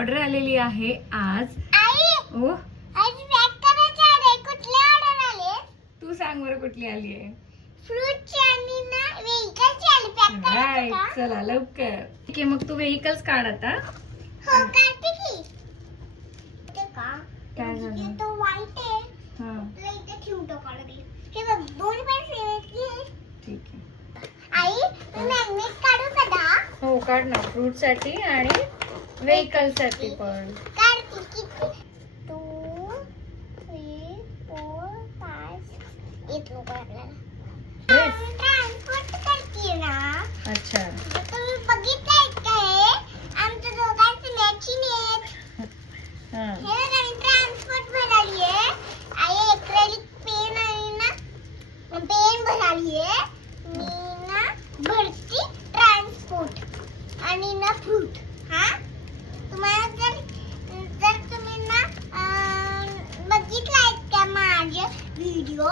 Order आलेली आहे आज. आई ओ आज पॅक करायचे आहे. कुठली ऑर्डर आली? तू सांग बरं कुठली आली आहे. फ्रूटची आणि ना व्हेजिटेबलची आली. पॅक करायचं का? चला लवकर. ठीक आहे मग तू व्हेइकल्स काढ आता. हो काढते की. ते का? काय झालं? तो व्हाईट आहे. हा तुला इथे ठेवून टाकावं लागेल. हे बघ दोन पण सेम. ठीक आहे. आई मी मॅग्नेट काढू का दा? हो काढ ना, फ्रूट साठी आणि व्हेइकल साठी पण. काढते किती? 2 3 4 5 एक लोक आपल्याला ट्रान्सपोर्ट करते ना. अच्छा तुम्ही बघितलंय का हे? आमच्या दोघांचं मॅचिंग आहे. हा हे बघा मी ट्रान्सपोर्ट भराली आहे. आई एक्रेलिक पेन आणि ना पेन भराली आहे. मी ना भरती ट्रान्सपोर्ट आणि ना फ्रूट. हा तुम्हाला जर तुम्ही ना बघितलाय का माझे व्हिडिओ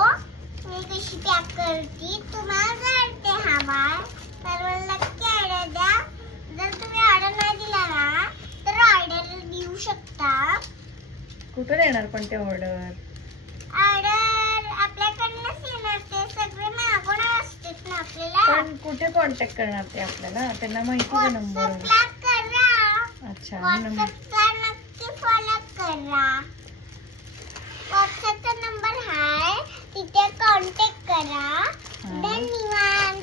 मी कशी पॅक करते, तुम्हाला जर ते हवा तर मला नक्की ऑर्डर द्या. जर तुम्ही ऑर्डर नाही दिला ना तर ऑर्डर देऊ शकता. कुठे देणार पण ते ऑर्डर? ऑर्डर आपल्याकडनंच येणार. ते सगळे मागवून असतात ना आपल्याला. पण कुठे कॉन्टॅक्ट करणार ते आपल्याला? त्यांना माहिती आहे नंबर. व्हॉट्सअपला करा. अच्छा व्हॉट्सअपला नक्की फॉलो करा. व्हॉट्सअपचा नंबर आहे, तिथे कॉन्टॅक्ट करा. हा. धन्यवाद.